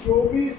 24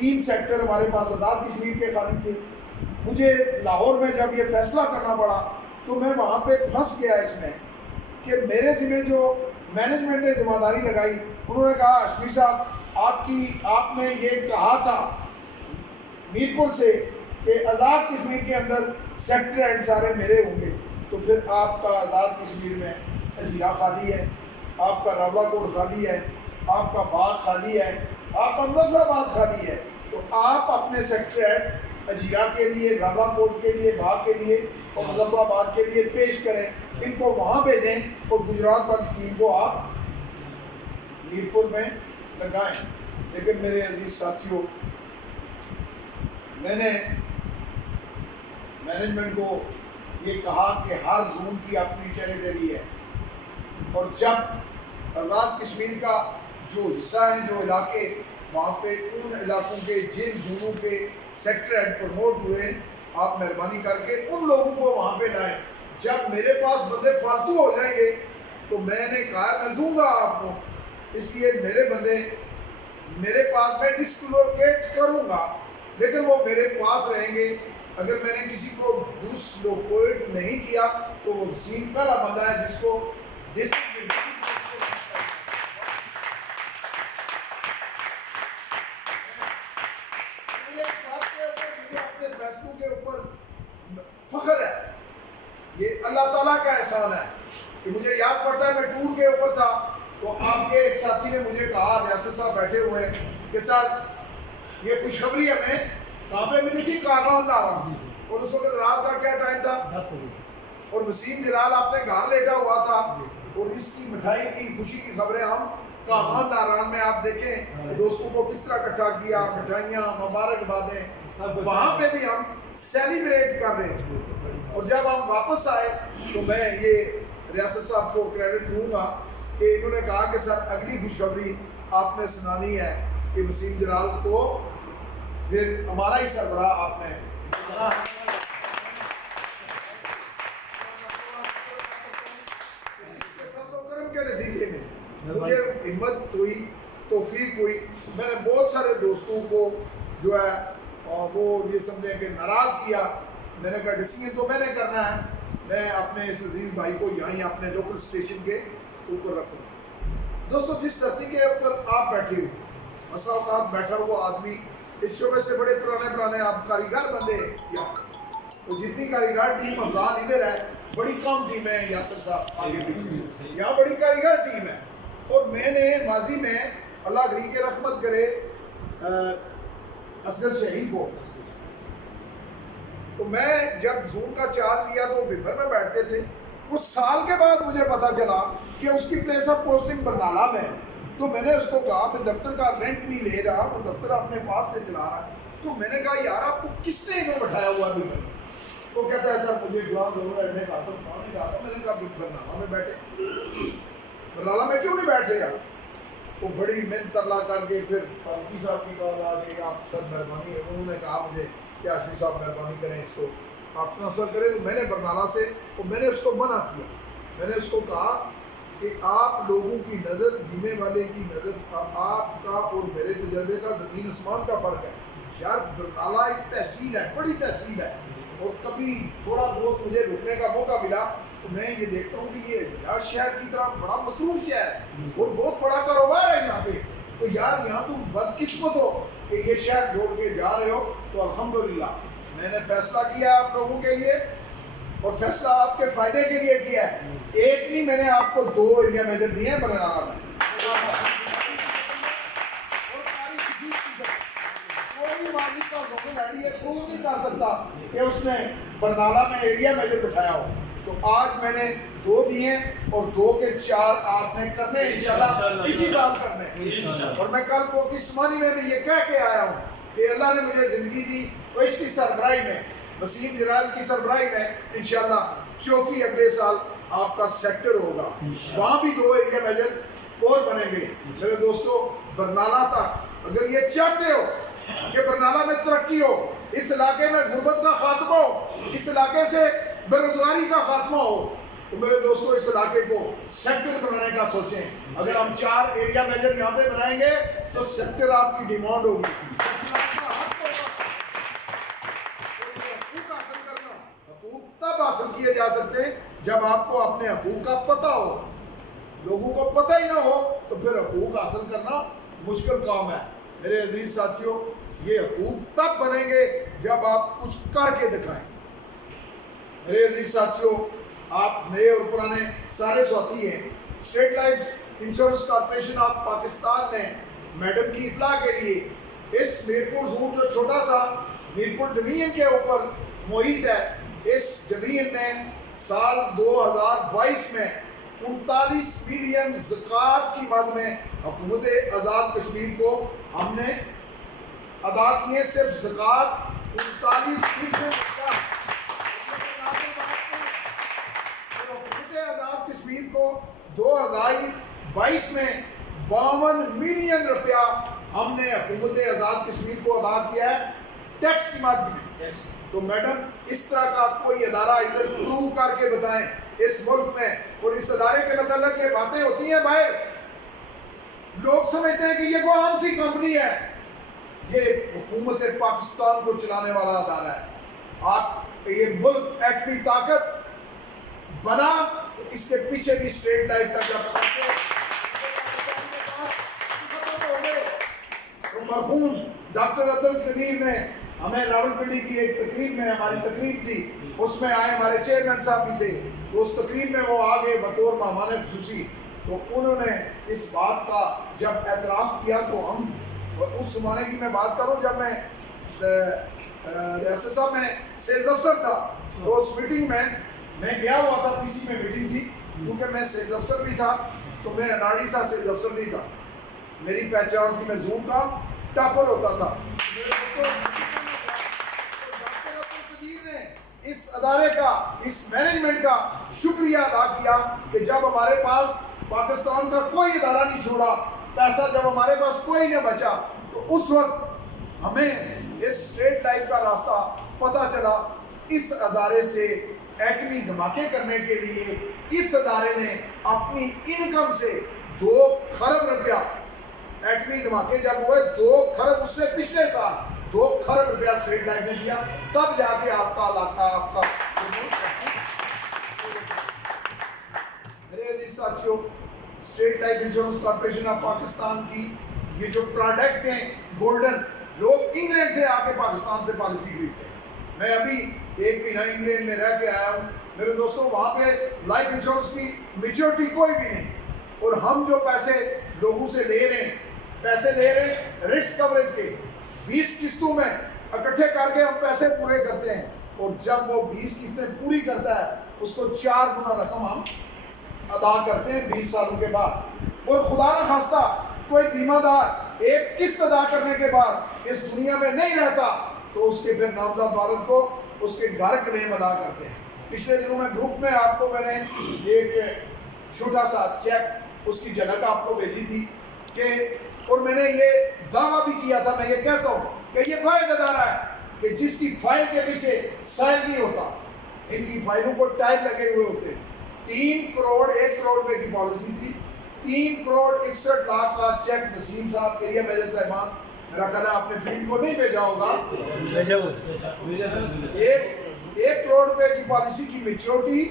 3 sector ہمارے پاس آزاد کشمیر کے خالی تھے. مجھے لاہور میں جب یہ فیصلہ کرنا پڑا تو میں وہاں پہ پھنس گیا اس میں کہ میرے ذمہ جو مینجمنٹ نے ذمہ داری لگائی, انہوں نے کہا ہاشمی صاحب آپ نے یہ کہا تھا میرپور سے کہ آزاد کشمیر کے اندر سیکٹر اینڈ سارے میرے ہوں گے, تو پھر آپ کا آزاد کشمیر میں اجیرا خالی ہے, آپ کا راولا کوٹ خالی ہے, آپ کا باغ خالی ہے, آپ کا مظفر آباد خالی ہے, تو آپ اپنے سیکٹر اینڈ اجیرا کے لیے, راولا کوٹ کے لیے, باغ کے لیے اور مظفر آباد کے لیے پیش کریں, ان کو وہاں بھیجیں اور گجرات والی ٹیم کو آپ میرپور میں لگائیں. لیکن میرے عزیز ساتھیوں, میں نے مینجمنٹ کو یہ کہا کہ ہر زون کی اپنی ٹیریٹری ہے, اور جب آزاد کشمیر کا جو حصہ ہیں, جو علاقے, وہاں پہ ان علاقوں کے جن زونوں کے سیکٹر ہیڈ پروموٹ ہوئے, آپ مہربانی کر کے ان لوگوں کو وہاں پہ لائیں. جب میرے پاس بندے فالتو ہو جائیں گے تو میں نے کہا میں دوں گا آپ کو, اس لیے میرے بندے میرے پاس میں ڈسلوکیٹ کروں گا, لیکن وہ میرے پاس رہیں گے. اگر میں نے کسی کو ڈسلوکیٹ نہیں کیا تو وہ وسیم پہلا بندہ ہے جس کو اپنے فیصلوں کے اوپر فخر ہے. یہ اللہ تعالیٰ کا احسان ہے کہ مجھے یاد پڑتا ہے میں ٹور کے اوپر تھا تو آپ کے ایک ساتھی نے مجھے کہا, ریاست صاحب بیٹھے ہوئے, کہ سر یہ خوشخبری ہمیں کہاں پہ ملی تھی, کاغذ لا رہا ہوں, اور اس وقت رات کا کیا ٹائم تھا, 10 بجے, اور وسیم جلال اپنے گھر لیٹا ہوا تھا, اور اس کی مٹھائی کی خوشی کی خبریں ہم کاغذ ناران میں آپ دیکھیں دوستوں کو کس طرح اکٹھا کیا, مٹھائیاں, مبارکبادیں, وہاں پہ بھی ہم سیلیبریٹ کر رہے تھے. اور جب ہم واپس آئے تو میں یہ ریاست صاحب کو کریڈٹ دوں گا کہ انہوں نے کہا کہ سر اگلی خوشخبری آپ نے سنانی ہے کہ وسیم جلال کو پھر ہمارا ہی سربراہ آپ نے کرم کے نتیجے میں مجھے ہمت ہوئی, توفیق ہوئی. میں نے بہت سارے دوستوں کو جو ہے وہ یہ سمجھیں کہ ناراض کیا. میں نے کہا ڈسیزن تو میں نے کرنا ہے, میں اپنے اس عزیز بھائی کو یہیں اپنے لوکل اسٹیشن کے اوپر رکھوں. دوستو, جس دھرتی کے اوپر آپ بیٹھے ہو, مسا اوقات بیٹھا ہوا آدمی اس شعبے سے بڑے پرانے آپ کاریگر بندے یا تو جتنی کاریگر ٹیم افغان ادھر ہے, بڑی کم ٹیم ہے یاسر صاحب آگے پیچھے, یہاں بڑی کاریگر ٹیم ہے. اور میں نے ماضی میں اللہ گری کے رحمت کرے اصغر شہید کو, تو میں جب زون کا چارج لیا تو ممبر میں بیٹھتے تھے. کچھ سال کے بعد مجھے پتا چلا کہ اس کی پلیس آف پوسٹنگ برنالہ میں, تو میں نے اس کو کہا میں دفتر کا رینٹ نہیں لے رہا, وہ دفتر اپنے پاس سے چلا رہا ہے. تو میں نے کہا یار آپ کو کس نے ادھر بٹھایا ہوا بھی؟ میں وہ کہتا ہے سر مجھے فلاں ضرور ہے, میں کہا تھا. میں نے کہا برنالہ میں بیٹھے, برنالہ میں کیوں نہیں بیٹھ رہے آپ؟ وہ بڑی محنت ترلا کر کے پھر فاروقی صاحب کی کال آ گئی, آپ سر مہربانی, انہوں نے کہا مجھے کہ ہاشمی صاحب مہربانی کریں اس کو آپ ٹرانسفر کریں. تو میں نے برنالہ سے میں نے اس کو منع کیا. میں نے اس کو کہا کہ آپ لوگوں کی نظر, جینے والے کی نظر, آپ کا اور میرے تجربے کا زمین آسمان کا فرق ہے. یار برنالہ ایک تحصیل ہے, بڑی تحصیل ہے, اور کبھی تھوڑا بہت مجھے رکنے کا موقع ملا تو میں یہ دیکھتا ہوں کہ یہ ہر شہر کی طرح بڑا مصروف شہر ہے اور بہت بڑا کاروبار ہے یہاں پہ. تو یار یہاں تم بدقسمت ہو کہ یہ شہر چھوڑ کے جا رہے ہو. تو الحمدللہ میں نے فیصلہ کیا آپ لوگوں کے لیے, اور فیصلہ آپ کے فائدے کے لیے کیا ہے. ایک نہیں, میں نے آپ کو 2 ایریا میجر دیے ہیں برنالہ میں. کوئی ماضی کا زون ایڈی ہے کوئی نہیں کر سکتا کہ اس نے برنالہ میں ایریا میجر بٹھایا ہو. تو آج میں نے 2 دیے اور 2 کے 4 آپ نے کرنے انشاءاللہ اسی سال کرنے. اور میں کل کو کسمانی میں بھی یہ کہہ کے آیا ہوں کہ اللہ نے مجھے زندگی دی, اور اس کی سربراہی میں, وسیم جلال کی سربراہی میں انشاءاللہ چوکی اگلے سال آپ کا سیکٹر ہوگا, وہاں بھی 2 ایریا میجر اور بنیں گے. میرے دوستو, برنالہ تک اگر یہ چاہتے ہو کہ برنالہ میں ترقی ہو, اس علاقے میں غربت کا خاتمہ ہو, اس علاقے سے بے روزگاری کا خاتمہ ہو, تو میرے دوستو اس علاقے کو سیکٹر بنانے کا سوچیں. اگر ہم 4 ایریا میجر یہاں پہ بنائیں گے تو سیکٹر آپ کی ڈیمانڈ ہوگی. جب آپ کو اپنے حقوق کا پتہ ہو. لوگوں کو پتہ ہی نہ ہو تو پھر حقوق حاصل کرنا مشکل کام ہے. میرے عزیز ساتھیوں، یہ حقوق تب بنیں گے جب آپ کچھ کر کے دکھائیں. میرے عزیز ساتھیوں، آپ نئے اور پرانے سارے ساتھی ہیں. State life insurance corporation of Pakistan نے میڈم کی اطلاع کے لیے اس میرپور زون جو چھوٹا سا میرپور ڈویژن کے اوپر محیط ہے، اس ڈویژن نے سال 2022 میں 39 ملین زکوٰۃ کی مد میں حکومت آزاد کشمیر کو ہم نے ادا کیے. صرف زکوٰۃ 39 ملین حکومت آزاد کشمیر کو 2022 میں 52 ملین روپیہ ہم نے حکومت آزاد کشمیر کو ادا کیا ہے ٹیکس کی مد میں. تو میڈم اس طرح کا کوئی ادارہ ادھر پروو کر کے بتائیں اس ملک میں. اور اس ادارے کے متعلق یہ باتیں ہوتی ہیں باہر، لوگ سمجھتے ہیں کہ یہ کوئی عام سی کمپنی ہے. یہ حکومت پاکستان کو چلانے والا ادارہ ہے. آپ یہ ملک ایٹمی طاقت بنا تو اس کے پیچھے بھی اسٹیٹ لائف کا کیا پتہ ہے. مرحوم ڈاکٹر عبدالقدیر نے ہمیں راولپنڈی کی ایک تقریب میں، ہماری تقریب تھی، اس میں آئے، ہمارے چیئرمین صاحب بھی تھے. تو اس تقریب میں وہ آگے بطور مہمان خصوصی، تو انہوں نے اس بات کا جب اعتراف کیا تو ہم اس زمانے کی میں بات کروں جب میں ریاست صاحب میں سیلز افسر تھا، تو اس میٹنگ میں گیا ہوا تھا. پی سی میں میٹنگ تھی، کیونکہ میں سیلز افسر بھی تھا تو میں اناڑی سا سیلز افسر نہیں تھا. میری پہچان تھی، میں زوم کا ٹاپر ہوتا تھا. اس ادارے کا، اس مینجمنٹ کا شکریہ ادا کیا کہ جب ہمارے پاس پاکستان کا کوئی ادارہ نہیں چھوڑا، پیسہ جب ہمارے پاس کوئی نہ بچا، تو اس وقت ہمیں اس اسٹیٹ لائف کا راستہ پتہ چلا. اس ادارے سے ایٹمی دھماکے کرنے کے لیے اس ادارے نے اپنی انکم سے 2 کھرب روپیہ، ایٹمی دھماکے جب ہوئے 2 کھرب، اس سے پچھلے سال 2 کھرب روپیہ اسٹیٹ لائف نے دیا. تب جا کے آپ کا علاقہ، آپ کا. میرے عزیز ساتھیوں، state life insurance corporation of Pakistan کی یہ جو پروڈکٹ ہیں گولڈن، لوگ انگلینڈ سے آ کے پاکستان سے پالیسی خریدتے ہیں. میں ابھی 1 مہینہ انگلینڈ میں رہ کے آیا ہوں. میرے دوستوں، وہاں پہ لائف انشورنس کی میچورٹی کوئی بھی نہیں، اور ہم جو پیسے لوگوں سے لے رہے ہیں، پیسے لے رہے ہیں رسک کوریج کے، 20 قسطوں میں اکٹھے کر کے ہم پیسے پورے کرتے ہیں. اور جب وہ 20 قسطیں پوری کرتا ہے، اس کو 4 گنا رقم ہم ادا کرتے ہیں 20 سالوں کے بعد. اور خدا نہ خواستہ کوئی بیمہ دار ایک قسط ادا کرنے کے بعد اس دنیا میں نہیں رہتا، تو اس کے پھر نامزد والد کو اس کے گھر کلیم ادا کرتے ہیں. پچھلے دنوں میں گروپ میں آپ کو میں نے ایک چھوٹا سا چیک اس کی جگہ کا آپ کو بھیجی تھی کہ، اور میں نے یہ دعویٰ بھی کیا تھا، میں یہ کہتا ہوں کہ یہ واحد ادارہ ہے کہ جس کی فائل کے پیچھے سائن نہیں ہوتا. ان کی فائلوں کو ٹائپ لگے ہوئے ہوتے ہیں. 3 کروڑ 1 کروڑ روپے کی پالیسی تھی، 3 کروڑ 61 لاکھ کا چیک نسیم صاحب، ایریا میجر صاحبان، میرا خیال ہے آپ نے فیلڈ کو نہیں بھیجا ہوگا. 1 کروڑ روپے کی پالیسی کی میچورٹی،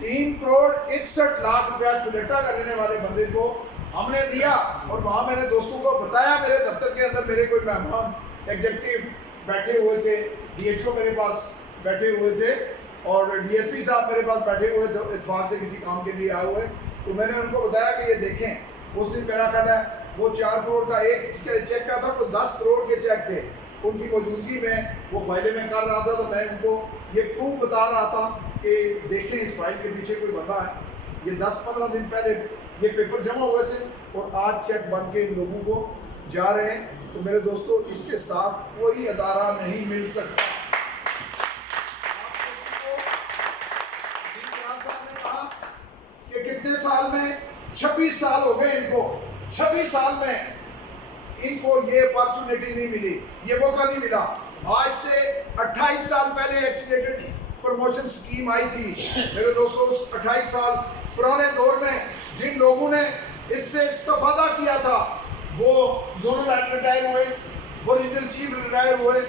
3 کروڑ 61 لاکھ روپیہ کلیٹا کرنے والے بندے کو ہم نے دیا. اور وہاں میں نے دوستوں کو بتایا، میرے دفتر کے اندر میرے کوئی مہمان ایگزیکٹو بیٹھے ہوئے تھے، ڈی ایچ او میرے پاس بیٹھے ہوئے تھے، اور ڈی ایس پی صاحب میرے پاس بیٹھے ہوئے تھے اتفاق سے کسی کام کے لیے آئے ہوئے. تو میں نے ان کو بتایا کہ یہ دیکھیں، اس دن میرا خیال ہے وہ 4 کروڑ کا ایک چیک کا تھا، تو 10 کروڑ کے چیک تھے. ان کی موجودگی میں وہ فائلیں میں کر رہا تھا، تو میں ان کو یہ پروف بتا رہا تھا کہ دیکھیں اس فائل کے پیچھے کوئی بندہ ہے. یہ 10-15 دن پہلے یہ پیپر جمع ہوئے تھے اور آج چیک بن کے ان لوگوں کو جا رہے ہیں. تو میرے دوستو، اس کے ساتھ کوئی ادارہ نہیں مل سکتا. کتنے سال میں 26 سال ہو گئے ان کو، 26 سال میں ان کو یہ اپارچونیٹی نہیں ملی، یہ موقع نہیں ملا. آج سے 28 سال پہلے ایکسیلیٹڈ پروموشن اسکیم آئی تھی. میرے دوستوں، 28 سال پرانے دور میں جن لوگوں نے اس سے استفادہ کیا تھا، وہ زونل ہیڈ ریٹائر ہوئے، وہ ریجنل چیف ریٹائر ہوئے،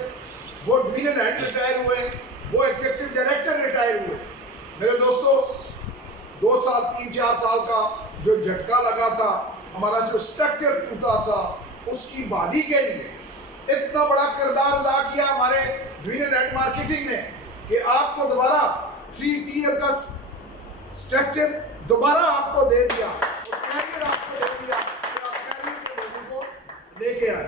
وہ ڈویژنل ہیڈ ریٹائر ہوئے، وہ ایگزیکٹو ڈائریکٹر ریٹائر ہوئے. میرے دوستو، 2 سال 3-4 سال کا جو جھٹکا لگا تھا, ہمارا جو اسٹرکچر ٹوٹا تھا, اس کی بحالی کے لیے اتنا بڑا کردار ادا کیا ہمارے ڈوینل اینڈ مارکیٹنگ نے کہ آپ کو دوبارہ 3 ٹیئر کا اسٹرکچر دوبارہ آپ کو دے دیا, اور کیریئر آپ کو دے دیا کہ آپ کیریئر کے لوگوں کو لے کے آئے.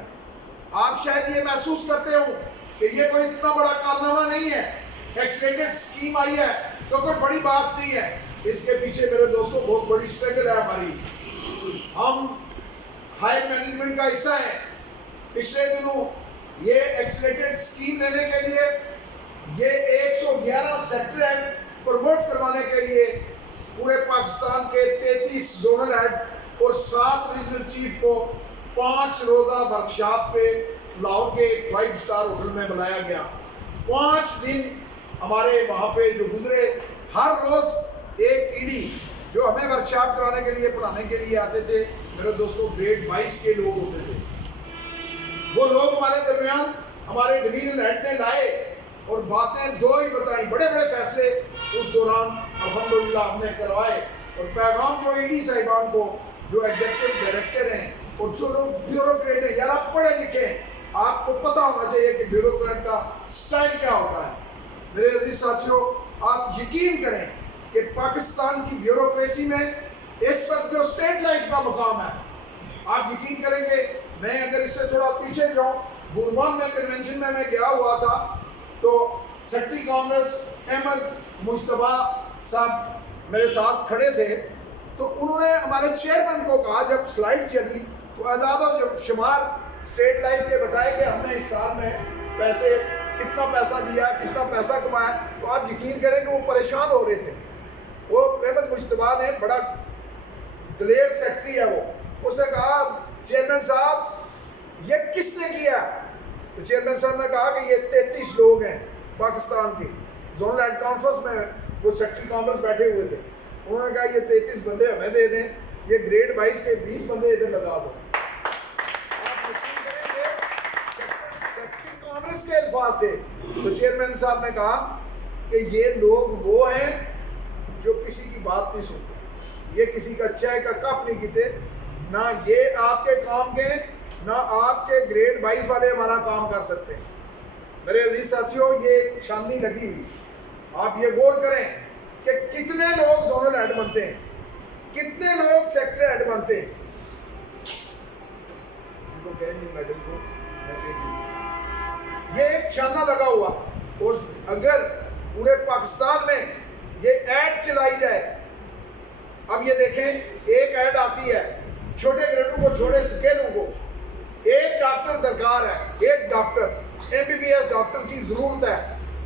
آپ شاید یہ محسوس کرتے ہوں کہ یہ کوئی اتنا بڑا کارنامہ نہیں ہے, ایکسیلریٹڈ اسکیم آئی ہے تو کوئی بڑی بات نہیں ہے. اس کے پیچھے میرے دوستوں بہت بڑی اسٹرگل ہے ہماری. ہم ہائر مینجمنٹ کا حصہ ہیں. پچھلے دنوں یہ ایکسیلریٹڈ اسکیم لینے کے لیے, یہ 111 سیکٹر ایکٹ پروموٹ کروانے کے لیے پورے پاکستان کے 33 زونل ہیڈ اور 7 ریجنل چیف کو 5 روزہ ورکشاپ پہ لاہور کے ایک 5 اسٹار ہوٹل میں بلایا گیا. 5 دن ہمارے وہاں پہ جو گزرے, ہر روز ایک ایڈی جو ہمیں ورکشاپ کرانے کے لیے, پڑھانے کے لیے آتے تھے, میرے دوستوں گریڈ 22 کے لوگ ہوتے تھے. وہ لوگ ہمارے درمیان ہمارے ڈوینل ہیڈ نے لائے اور باتیں 2 ہی بتائیں. بڑے بڑے فیصلے اس دوران الحمدللہ ہم نے کروائے, اور پیغام جو ایڈی صاحبان کو, جو ایگزیکٹو ڈائریکٹر ہیں اور جو لوگ بیوروکریٹ ہیں, یار آپ پڑھے لکھے ہیں, آپ کو پتہ ہونا چاہیے کہ بیوروکریٹ کا سٹائل کیا ہوتا ہے. میرے عزیز ساتھیوں, آپ یقین کریں کہ پاکستان کی بیوروکریسی میں اس وقت جو اسٹیٹ لائف کا مقام ہے, آپ یقین کریں گے. میں اگر اس سے تھوڑا پیچھے جاؤں, بوربان میں کنونشن میں گیا ہوا تھا, تو سیکرٹری کانگریس احمد مجتبیٰ صاحب میرے ساتھ کھڑے تھے, تو انہوں نے ہمارے چیئرمین کو کہا, جب سلائڈ چلی تو اعداد و شمار اسٹیٹ لائف کے بتائے کہ ہم نے اس سال میں پیسے, کتنا پیسہ دیا, کتنا پیسہ کمایا. تو آپ یقین کریں کہ وہ پریشان ہو رہے تھے. وہ احمد مجتبیٰ نے, بڑا دلیر سیکرٹری ہے وہ, اس نے کہا چیئرمین صاحب یہ کس نے کیا؟ تو چیئرمین صاحب نے کہا کہ یہ 33 لوگ ہیں پاکستان کے. زونل اینڈ کانفرنس میں وہ سیکرٹری کانفرنس بیٹھے ہوئے تھے. انہوں نے کہا یہ 33 بندے ہمیں دے دیں, یہ گریڈ 22 کے 20 بندے ادھر لگا دو. سیکرٹری کانفرنس کے الفاظ تھے. تو چیئرمین صاحب نے کہا کہ یہ لوگ وہ ہیں جو کسی کی بات نہیں سنتے, یہ کسی کا چائے کا کپ نہیں پیتے, نہ یہ آپ کے کام کے, نہ آپ کے گریڈ 22 والے ہمارا کام کر سکتے ہیں. میرے عزیز ساتھیوں, یہ شامنی لگی ہوئی. آپ یہ غور کریں کہ کتنے لوگ زونل ہیڈ بنتے ہیں, کتنے لوگ سیکٹر ہیڈ بنتے ہیں. ان کو کہیں نہیں میڈم کو, یہ ایک شانہ لگا ہوا. اور اگر پورے پاکستان میں یہ ایڈ چلائی جائے, اب یہ دیکھیں ایک ایڈ آتی ہے, چھوٹے گریڈوں کو چھوڑے سکیلوں کو, ایک ڈاکٹر درکار ہے, ایک ڈاکٹر, MBBS ڈاکٹر کی ضرورت ہے,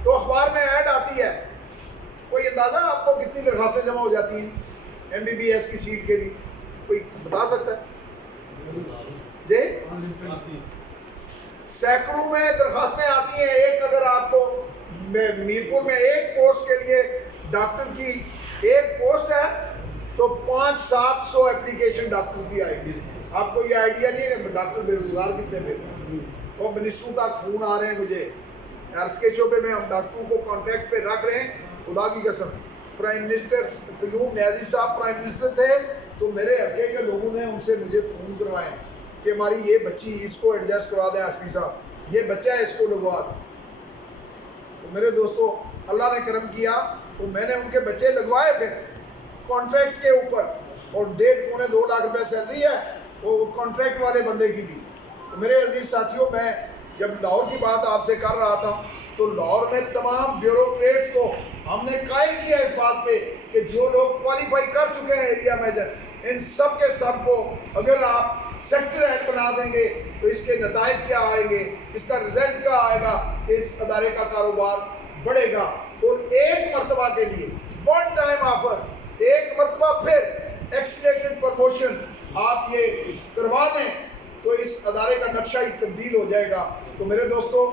تو اخبار میں ایڈ آتی ہے. کوئی اندازہ آپ کو کتنی درخواستیں جمع ہو جاتی ہیں MBBS کی سیٹ کے لیے؟ کوئی بتا سکتا ہے جی؟ سینکڑوں میں درخواستیں آتی ہیں. ایک اگر آپ کو میرپور میں ایک پوسٹ کے لیے ڈاکٹر کی ایک پوسٹ ہے تو 500-700 اپلیکیشن ڈاکٹر کی آئے گی. آپ کو یہ آئیڈیا نہیں ہے کہ ڈاکٹر بے روزگار کتنے پہ, اور منسٹروں تک فون آ رہے ہیں مجھے. ہیلتھ کے شعبے میں ہم ڈاکٹروں کو کانٹیکٹ پہ رکھ رہے ہیں. خدا کی قسم, پرائم منسٹر قیوم نیازی صاحب پرائم منسٹر تھے تو میرے حلقے کے لوگوں نے ان سے مجھے فون کروائے کہ ہماری یہ بچی, اس کو ایڈجسٹ کروا دیں ہاشمی صاحب, یہ بچہ ہے اس کو لگوا دیں. تو میرے دوستو, اللہ نے کرم کیا تو میں نے ان کے بچے لگوائے پھر کانٹریکٹ کے اوپر, اور 1.5-2 لاکھ روپے سیلری ہے وہ کانٹریکٹ والے بندے کی بھی. تو میرے عزیز ساتھیوں, میں جب لاہور کی بات آپ سے کر رہا تھا تو لاہور میں تمام بیوروکریٹس کو ہم نے قائم کیا اس بات پہ کہ جو لوگ کوالیفائی کر چکے ہیں ایریا میجر, ان سب کے سب کو اگر آپ سیکٹر ہیڈ بنا دیں گے تو اس کے نتائج کیا آئیں گے, اس کا رزلٹ کیا آئے گا کہ اس ادارے کا کاروبار بڑھے گا. اور ایک مرتبہ کے لیے ون ٹائم آفر, ایک مرتبہ پھر ایکسیلریٹڈ پروموشن آپ یہ کروا دیں تو اس ادارے کا نقشہ ہی تبدیل ہو جائے گا. تو میرے دوستو,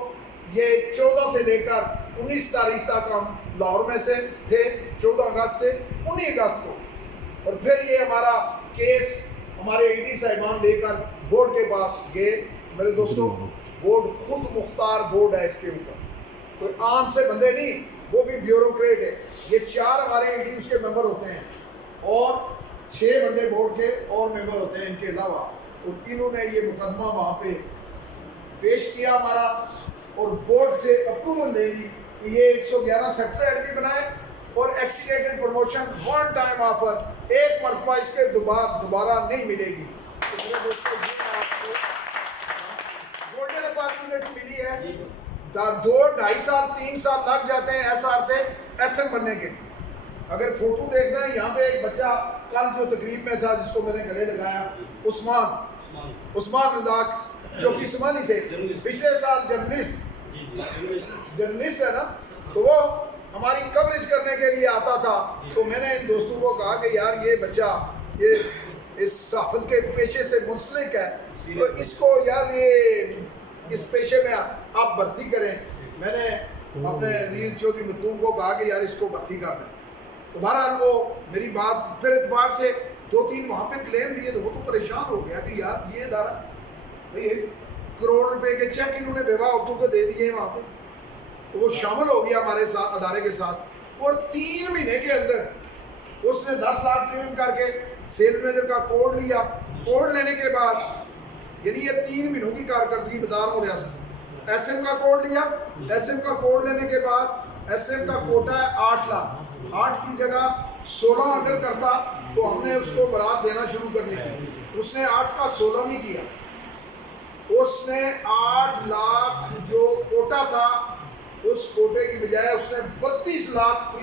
یہ 14 سے لے کر 19 تاریخ تک ہم لاہور میں سے تھے, 14 اگست سے 19 اگست کو, اور پھر یہ ہمارا کیس ہمارے ایڈی صاحبان لے کر بورڈ کے پاس گئے. میرے دوستو, بورڈ خود مختار بورڈ ہے, اس کے اوپر کوئی عام سے بندے نہیں, وہ بھی بیوروکریٹ ہے. یہ 4 ہمارے ایڈی اس کے ممبر ہوتے ہیں. اور 6 بندے بورڈ کے اور ممبر ہوتے ہیں ان کے علاوہ، اور انہوں نے یہ مقدمہ وہاں پہ پیش کیا ہمارا، اور بورڈ سے اپروول لے لی کہ یہ 111 سیکٹر ہیڈ بھی بنائے اور ایکسیلیٹڈ پروموشن ون ٹائم آفر، ایک مرتبہ اس کے دوبارہ نہیں ملے گی۔ تو میرے دوستوں یہ آپ کو گولڈن اپارچونیٹی ملی ہے۔ 2-2.5 سال 3 سال لگ جاتے ہیں ایس آر سے ایس ایم بننے کے۔ اگر فوٹو دیکھنا ہے یہاں پہ ایک بچہ کل جو تقریب میں تھا جس کو میں نے گلے لگایا، عثمان رزاق، جو کہ سمانی سے پچھلے سال جرنلسٹ ہے نا، تو وہ ہماری کوریج کرنے کے لیے آتا تھا۔ تو میں نے ان دوستوں کو کہا کہ یار یہ بچہ یہ اس صحافت کے پیشے سے منسلک ہے، تو اس کو یار یہ اس پیشے میں آپ بھرتی کریں۔ میں نے اپنے عزیز چودھری مطلوب کو کہا کہ یار اس کو بھرتی کرنا ہے۔ تو بہرحال وہ میری بات پھر اتفاق سے 2-3 وہاں پہ کلیم دیے، تو وہ تو پریشان ہو گیا کہ یار یہ ادارہ بھائی 1 کروڑ روپے کے چیک انہوں نے بیوہ عورتوں کو دے دیے ہیں وہاں پہ۔ تو وہ شامل ہو گیا ہمارے ساتھ ادارے کے ساتھ، اور 3 مہینے کے اندر اس نے 10 لاکھ پریمیم کر کے سیل مینیجر کا کوڈ لیا۔ کوڈ لینے کے بعد یعنی یہ 3 مہینوں کی کارکردگی بتا رہا ہوں ریاست سے، ایس ایم کا کوڈ لیا۔ ایس ایم کا کوڈ لینے کے بعد ایس ایم کا کوٹا ہے 8 لاکھ، 8 کی جگہ 16 اگر کرتا تو ہم نے اس کو برات دینا شروع کرنی تھی۔ اس نے 8 کا 16 نہیں کیا، اس نے 8 لاکھ جو کوٹا تھا اس کوٹے کی بجائے اس نے 32 لاکھ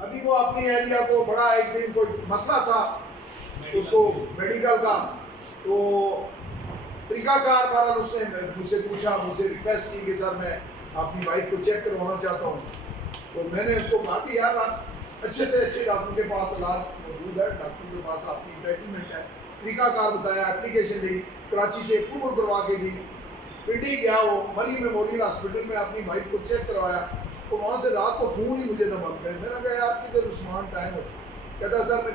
ابھی وہ اپنی اہلیہ کو بڑا ایک دن کوئی مسئلہ تھا اس کو میڈیکل کا، تو طریقہ کار بہرحال اس نے مجھ سے پوچھا، مجھے ریکویسٹ کی کہ سر میں اپنی وائف کو چیک کروانا چاہتا ہوں۔ تو میں نے اس کو کہا کہ یار اچھے سے اچھے ڈاکٹر کے پاس علاج موجود ہے، ڈاکٹر کے پاس آپ کی انٹیٹمنٹ ہے، طریقہ کار بتایا، اپلیکیشن لی، کراچی سے اپروول کروا کے دی، پنڈی گیا وہ ملی میموریل ہاسپٹل میں اپنی وائف کو چیک کروایا، تو وہاں سے رات کو فون ہی مجھے نہ بند کرے۔ میں نے کہا یار کدھر عثمان ٹائم ہو، کہتا سر میں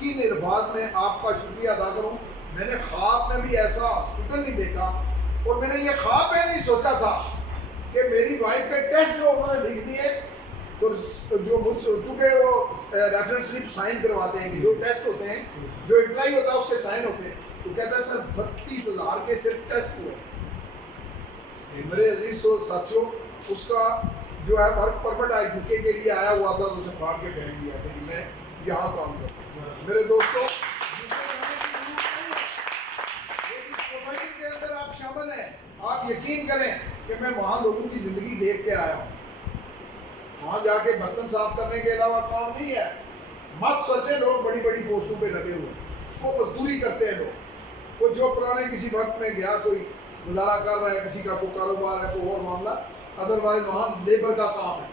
کن الفاظ میں آپ کا شکریہ ادا کروں، میں نے خواب میں بھی ایسا ہاسپٹل نہیں دیکھا، اور میں نے یہ خواب میں نہیں سوچا تھا کہ میری وائف کے ٹیسٹ جو انہوں نے لکھ دیے، تو جو مجھ سے چونکہ وہ ریفرنس سلپ سائن کرواتے ہیں کہ جو ٹیسٹ ہوتے ہیں جو امپلائی ہوتا ہے اس کے سائن ہوتے ہیں، تو کہتا ہے سر 32,000 کے صرف ٹیسٹ ہوئے۔ میرے عزیز ساتھیوں، اس کا جو ہے ورک پرمٹ UK کے لیے آیا ہوا تھا، تو اسے پھاڑ کے پھینک دیا کہ میں یہاں کام کرتا ہوں۔ میرے دوستوں کے اندر آپ شامل ہیں، آپ یقین کریں کہ میں وہاں لوگوں کی زندگی دیکھ کے آیا ہوں۔ وہاں جا کے برتن صاف کرنے کے علاوہ کام نہیں ہے۔ مت سوچیں لوگ بڑی بڑی پوسٹوں پہ لگے ہوئے، وہ مزدوری کرتے ہیں لوگ، وہ جو پرانے کسی وقت میں گیا کوئی گزارا کر رہا ہے، کسی کا کوئی کاروبار ہے، کوئی اور معاملہ، ادروائز وہاں لیبر کا کام ہے۔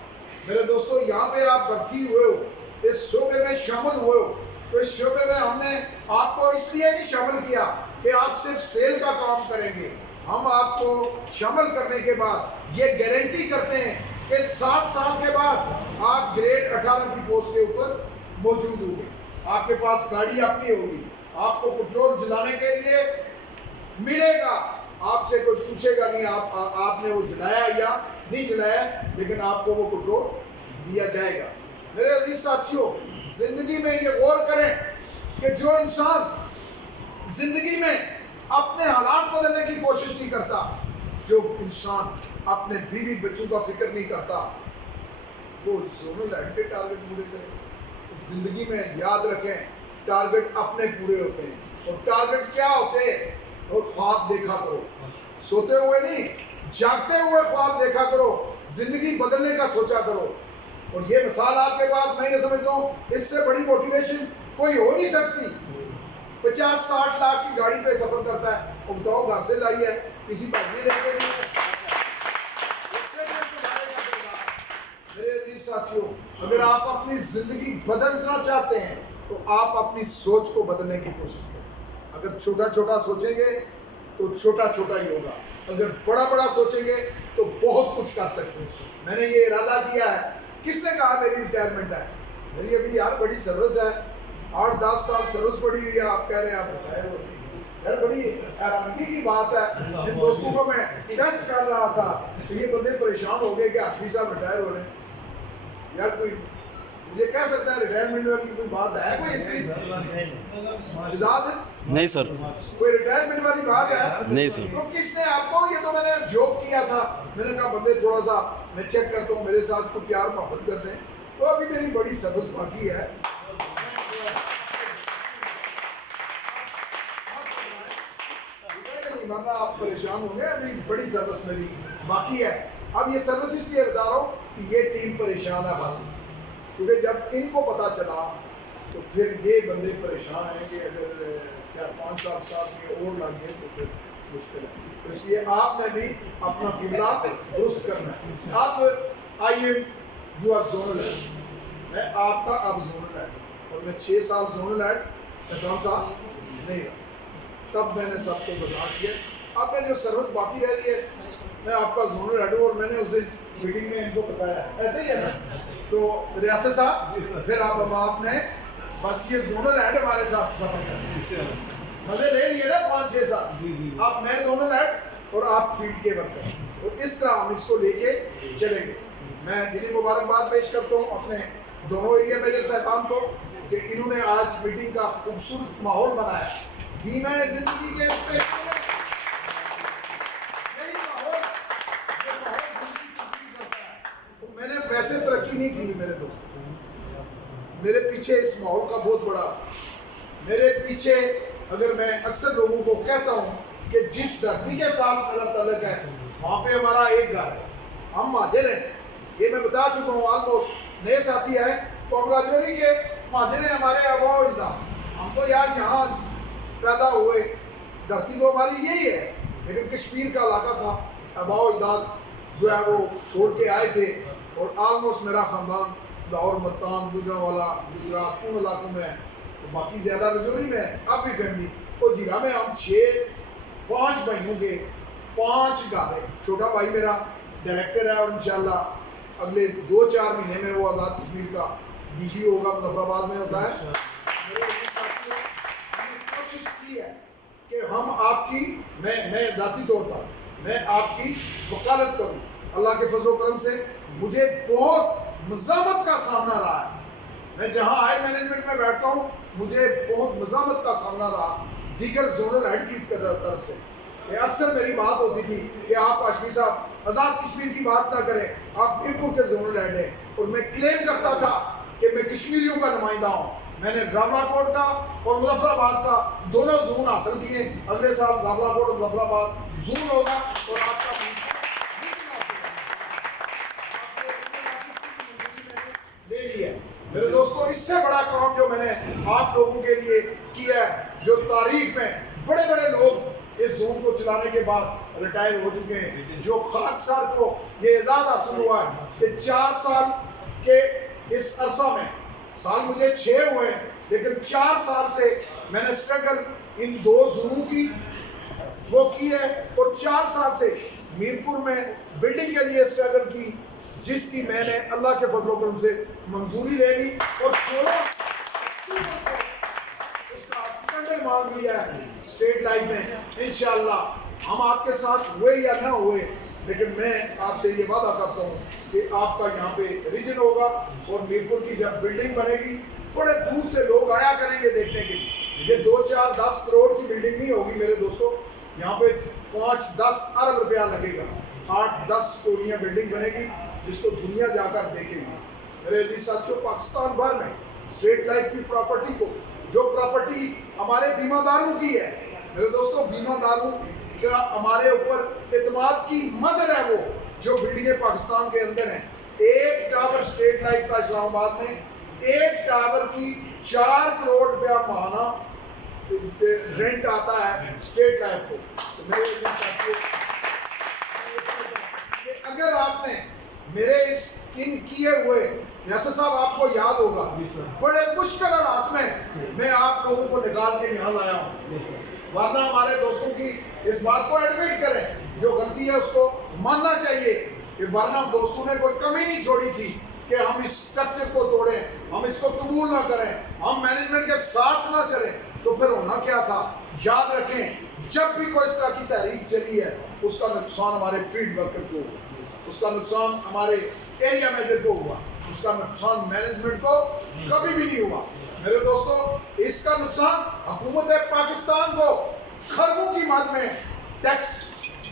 میرے دوستو یہاں پہ آپ بھرتی ہوئے ہو، اس شعبے میں شامل ہوئے ہو، تو اس شعبے میں ہم نے آپ کو اس لیے نہیں شامل کیا کہ آپ صرف سیل کا کام کریں گے، ہم آپ کو شامل کرنے کے بعد یہ گارنٹی کرتے ہیں کہ 7 سال کے بعد آپ گریڈ 18 کی پوسٹ کے اوپر موجود ہوں گے، آپ کے پاس گاڑی اپنی ہوگی، آپ کو پٹرول جلانے کے لیے ملے گا، آپ سے کوئی پوچھے گا نہیں آپ نے وہ جلایا یا نہیں جلایا، لیکن آپ کو وہ پٹرول دیا جائے گا۔ میرے عزیز ساتھیوں، زندگی میں یہ غور کریں کہ جو انسان زندگی میں اپنے حالات بدلنے کی کوشش نہیں کرتا، جو انسان اپنے بیوی بچوں کا فکر نہیں کرتا، وہ زونل اینڈ کے ٹارگٹ پورے کرے۔ زندگی میں یاد رکھیں ٹارگٹ اپنے پورے ہوتے ہیں، اور ٹارگٹ کیا ہوتے ہیں؟ اور خواب دیکھا کرو، سوتے ہوئے نہیں جاگتے ہوئے خواب دیکھا کرو، زندگی بدلنے کا سوچا کرو۔ اور یہ مثال آپ کے پاس میں یہ سمجھتا ہوں اس سے بڑی موٹیویشن کوئی ہو نہیں سکتی۔ 50-60 لاکھ کی گاڑی پہ سفر کرتا ہے، وہ بتاؤ گھر سے لائی ہے، کسی بھائی لے کے نہیں ہے۔ میرے عزیز ساتھیوں، اگر آپ اپنی زندگی بدلنا چاہتے ہیں تو آپ اپنی سوچ کو بدلنے کی کوشش کریں۔ اگر چھوٹا چھوٹا سوچیں گے تو چھوٹا چھوٹا ہی ہوگا، اگر بڑا بڑا سوچیں گے تو بہت کچھ کر سکتے ہیں۔ میں نے یہ ارادہ کیا ہے، کس نے کہا میری ریٹائرمنٹ ہے؟ میری ابھی یار بڑی سروس ہے، 8-10 سال سروس پڑی ہوئی ہے، آپ کہہ رہے ہیں آپ ریٹائر ہو رہے ہیں۔ یار بڑی حیرانگی کی بات ہے، ان دوستوں کو میں ٹیسٹ کر رہا تھا کہ یہ بندے پریشان ہو گئے کہ حافظ صاحب ریٹائر ہو رہے ہیں۔ یار کوئی مجھے کہہ سکتا ہے ریٹائرمنٹ والی کوئی بات ہے کوئی اس کی اجازت ہے؟ نہیں سر، کوئی ریٹائرمنٹ والی بات ہے؟ نہیں سر۔ تو کس نے آپ کو، یہ تو میں نے جوک کیا تھا، میں نے کہا بندے تھوڑا سا میں چیک کرتا ہوں میرے ساتھ کوئی پیار محبت کرتے ہیں، تو ابھی میری بڑی سروس باقی ہے، ورنہ آپ پریشان ہوں گے، ابھی بڑی سروس میری باقی ہے۔ اب یہ سروس اس لیے بتا رہا ہوں کہ یہ ٹیم پریشان ہے خاصی، کیونکہ جب ان کو پتا چلا تو پھر یہ بندے پریشان ہیں کہ اگر 4-5 سال کے اور لگ گئے تو پھر مشکل ہے، تو اس لیے آپ نے بھی اپنا قبلہ درست کرنا ہے۔ آپ آئیے، یو آر زونل ہیڈ، میں آپ کا اب زونل ہیڈ، اور میں 6 سال زونل ہیڈ احسان صاحب نہیں رہا، تب میں نے سب کو برداشت کیا۔ اب میں جو سروس باقی رہ رہی ہے، میں آپ کا زونل ہیڈ ہوں، اور میں نے اس دن میٹنگ میں ان کو بتایا ایسے ہی ہے نا، تو ریاست صاحب پھر آپ نے بس یہ زونل ہیڈ ہمارے ساتھ سفر کریں، مزے لے لیے نا 5-6 سال، اب میں زونل ہیڈ اور آپ فیلڈ کے ورکر، اور اس طرح ہم اس کو لے کے چلیں گے۔ میں دلی مبارکباد پیش کرتا ہوں اپنے دونوں ایریا میجر صاحبان کو کہ انہوں نے آج میٹنگ کا خوبصورت ماحول بنایا، بیمہ زندگی کے اس پہ میں نے ویسے ترقی نہیں کی میرے دوست، میرے پیچھے اس ماحول کا بہت بڑا اثر، میرے پیچھے اگر میں اکثر لوگوں کو کہتا ہوں کہ جس دھرتی کے ساتھ میرا تعلق ہے وہاں پہ ہمارا ایک گھر ہے، ہم مہاجر ہیں، یہ میں بتا چکا ہوں، آلموسٹ نئے ساتھی ہیں تو ہم راجوری کے مہاجر ہیں، ہمارے آباء و اجداد، ہم تو یہاں پیدا ہوئے، دھرتی تو ہماری یہی ہے، لیکن کشمیر کا علاقہ تھا، آباء و اجداد جو ہے وہ چھوڑ کے آئے تھے، اور آلموسٹ میرا خاندان لاہور، ملتان، گجرانوالہ، گجرات ان علاقوں میں ہے، باقی زیادہ رجوری میں ہے، اب بھی فیملی اور جیرا میں ہم 5 بھائیوں کے 5 گھر ہیں، چھوٹا بھائی میرا ڈائریکٹر ہے، اور انشاءاللہ اگلے 2-4 مہینے میں وہ آزاد کشمیر کا ڈی جی ہوگا، مظفر آباد میں ہوتا ہے۔ میرے ساتھیوں، ہم نے کوشش کی ہے کہ ہم آپ کی، میں ذاتی طور پر میں آپ کی وکالت کروں، اللہ کے فضل و کرم سے مجھے بہت مزاحمت کا سامنا رہا ہے، میں جہاں ہائی مینجمنٹ میں بیٹھتا ہوں مجھے بہت مزاحمت کا سامنا رہا دیگر زونل ہیڈ کی طرف سے، کہ اکثر میری بات ہوتی تھی کہ آپ ہاشمی صاحب آزاد کشمیر کی بات نہ کریں، آپ بالکل کے زونل ہیڈ ہیں، اور میں کلیم کرتا تھا کہ میں کشمیریوں کا نمائندہ ہوں، میں نے راملا کوٹ کا اور مظفر آباد کا دونوں زون حاصل کیے، اگلے سال راملا کوٹ اور مظفر آباد زون ہوگا، اور آپ کا لے لیا۔ میرے دوستوں، اس سے بڑا کام جو میں نے آپ لوگوں کے لیے کیا ہے، جو تاریخ میں بڑے بڑے لوگ اس زون کو چلانے کے بعد ریٹائر ہو چکے ہیں، جو خاکسار کو یہ اعزاز حاصل ہوا ہے کہ 4 سال کے اس عرصہ میں، سال مجھے 6 ہوئے ہیں، لیکن 4 سال سے میں نے سٹرگل ان 2 زونوں کی وہ کی ہے، اور 4 سال سے میرپور میں بلڈنگ کے لیے سٹرگل کی، جس کی میں نے اللہ کے فضل و کرم سے منظوری لے لی، اور 16 اس کا ٹینڈر مانگ لیا ہے اسٹیٹ لائف میں۔ انشاءاللہ ہم آپ کے ساتھ ہوئے یا نہ ہوئے، لیکن میں آپ سے یہ وعدہ کرتا ہوں کہ آپ کا یہاں پہ ریجن ہوگا، اور میرپور کی جب بلڈنگ بنے گی بڑے دور سے لوگ آیا کریں گے دیکھنے کے لیے، یہ 2-4-10 کروڑ کی بلڈنگ نہیں ہوگی میرے دوستوں، یہاں پہ 5-10 ارب روپیہ لگے گا، 8-10 کوڑیاں بلڈنگ بنے گی جس کو دنیا جا کر دیکھے گی۔ میرے عزیز ساتھیوں، پاکستان بھر میں اسٹیٹ لائف کی پراپرٹی کو، جو پراپرٹی ہمارے بیمہ داروں کی ہے، میرے دوستوں بیمہ داروں کا ہمارے اوپر اعتماد کی مظہر ہے، وہ جو بلڈنگیں پاکستان کے اندر ہیں، ایک ٹاور اسٹیٹ لائف کا اسلام آباد میں، ایک ٹاور کی 4 کروڑ روپیہ ماہانہ رینٹ آتا ہے اسٹیٹ لائف کو۔ تو میرے عزیز ساتھیوں، اگر آپ نے میرے ان کیے ہوئے، ریاست صاحب آپ کو یاد ہوگا بڑے مشکل حالات میں آپ لوگوں کو نکال کے یہاں لایا ہوں، ورنہ ہمارے دوستوں کی اس بات کو ایڈمٹ کریں، جو غلطی ہے اس کو ماننا چاہیے، کہ ورنہ دوستوں نے کوئی کمی نہیں چھوڑی تھی کہ ہم اس سٹرکچر کو توڑیں، ہم اس کو قبول نہ کریں، ہم مینجمنٹ کے ساتھ نہ چلیں، تو پھر ہونا کیا تھا؟ یاد رکھیں، جب بھی کوئی اس طرح کی تحریک چلی ہے اس کا نقصان ہمارے فیلڈ ورکر کو ہوا، اس کا نقصان ہمارے ایریا میجر کو ہوا، اس کا نقصان مینجمنٹ کو کبھی بھی نہیں ہوا. میرے دوستو, اس کا نقصان حکومت پاکستان کو خربوں کی مد میں ٹیکس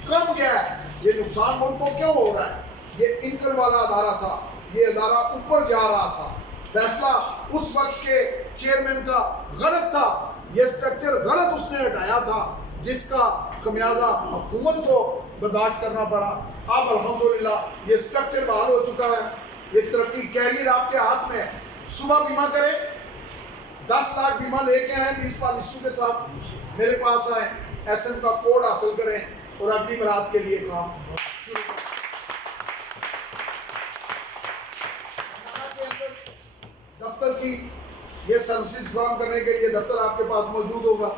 کم گیا ہے. یہ نقصان ملک کو کیوں ہو رہا ہے؟ یہ انکم والا ادارہ تھا, یہ ادارہ اوپر جا رہا تھا, فیصلہ اس وقت کے چیئرمین کا غلط تھا, یہ سٹرکچر غلط اس نے ہٹایا تھا, جس کا خمیازہ حکومت کو برداشت کرنا پڑا. اب الحمدللہ یہ سٹرکچر بحال ہو چکا ہے, یہ ترقی کیریئر آپ کے ہاتھ میں ہے. صبح بیمہ کریں, 10 لاکھ بیمہ لے کے آئیں 20 پالیسیوں کے ساتھ میرے پاس آئیں, ایس ایم کا کوڈ حاصل کریں اور اگلی برات کے لیے کام شروع کریں. دفتر کی یہ سروسز فراہم کرنے کے لیے دفتر آپ کے پاس موجود ہوگا.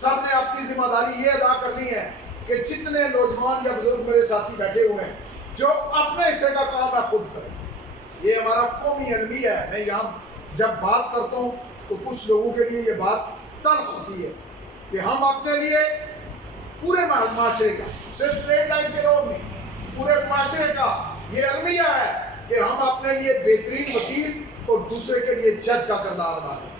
سب نے اپنی ذمہ داری یہ ادا کرنی ہے کہ جتنے نوجوان یا بزرگ میرے ساتھی بیٹھے ہوئے ہیں جو اپنے حصے کا کام ہے خود کریں. یہ ہمارا قومی المیہ ہے. میں یہاں جب بات کرتا ہوں تو کچھ لوگوں کے لیے یہ بات تلخ ہوتی ہے کہ ہم اپنے لیے پورے معاشرے کا, صرف اسٹریٹ لائن کے لوگ نہیں, پورے معاشرے کا یہ المیہ ہے کہ ہم اپنے لیے بہترین وکیل اور دوسرے کے لیے جج کا کردار ادا کریں.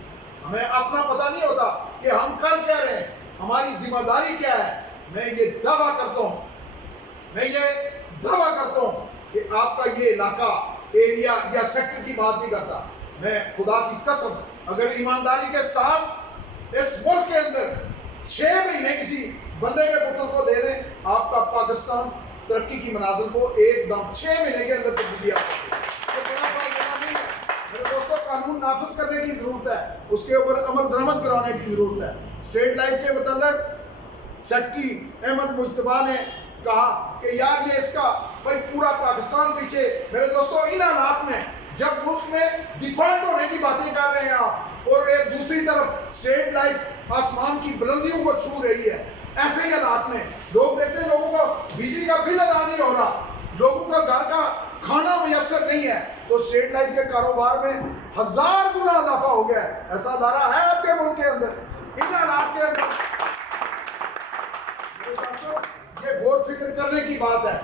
ہمیں اپنا پتہ نہیں ہوتا کہ ہم کر کیا رہے ہیں, ہماری ذمہ داری کیا ہے. میں یہ دعویٰ کرتا ہوں کہ آپ کا یہ علاقہ, ایریا یا سیکٹر کی بات نہیں کرتا. میں خدا کی قسم اگر ایمانداری کے ساتھ اس ملک کے اندر 6 مہینے کسی بندے کے پتر کو دے دیں, آپ کا پاکستان ترقی کی منازل کو ایک دم 6 مہینے کے اندر تبدیلی آ سکتی ہے. میرے دوستوں, قانون نافذ کرنے کی ضرورت ہے, اس کے اوپر عمل درآمد کرانے کی ضرورت ہے. اسٹیٹ لائف کے متعلق سیکٹری احمد مجتبیٰ نے کہا کہ یار یہ اس کا بھائی پورا پاکستان پیچھے. میرے دوستوں, ان حالات میں جب ملک میں ڈیفالٹ ہونے کی باتیں کر رہے ہیں آپ اور ایک دوسری طرف اسٹیٹ لائف آسمان کی بلندیوں کو چھو رہی ہے, ایسے ہی حالات میں لوگ دیکھتے ہیں لوگوں کا بجلی کا بل ادا نہیں ہو رہا, لوگوں کا گھر کا کھانا میسر نہیں ہے, تو اسٹیٹ لائف کے کاروبار میں 1000 گنا اضافہ ہو گیا ہے. ایسا ادارہ ہے آپ کے ملک کے اندر, ان حالات کے اندر. یہ غور فکر کرنے کی بات ہے.